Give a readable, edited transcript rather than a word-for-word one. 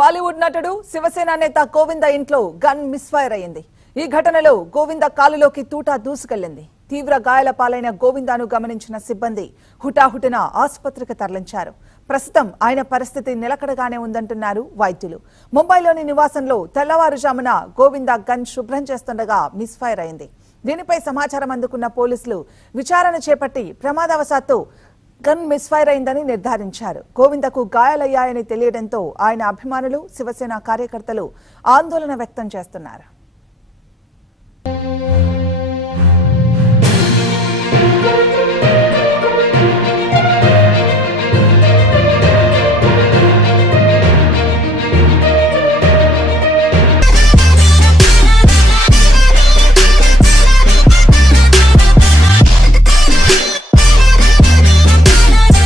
బాలీవుడ్ నటుడు శివసేన నేత గోవింద ఇంట్లో గన్ మిస్ఫైర్ అయింది. ఈ ఘటనలో గోవింద కాలులోకి తూటా దూసుకెళ్లింది. తీవ్ర గాయాల పాలైన గోవిందాను గమనించిన సిబ్బంది హుటాహుటిన ఆసుపత్రికి తరలించారు. ప్రస్తుతం ఆయన పరిస్థితి నిలకడగానే ఉందంటున్నారు వైద్యులు. ముంబైలోని నివాసంలో తెల్లవారుజామున గోవింద గన్ శుభ్రం చేస్తుండగా మిస్ఫైర్ అయింది. దీనిపై సమాచారం అందుకున్న పోలీసులు విచారణ చేపట్టి ప్రమాదవశాత్తు గన్ మిస్ఫైర్ అయిందని నిర్ధారించారు. గోవిందకు గాయాలయ్యాయని తెలియడంతో ఆయన అభిమానులు, శివసేన కార్యకర్తలు ఆందోళన వ్యక్తం చేస్తున్నారు.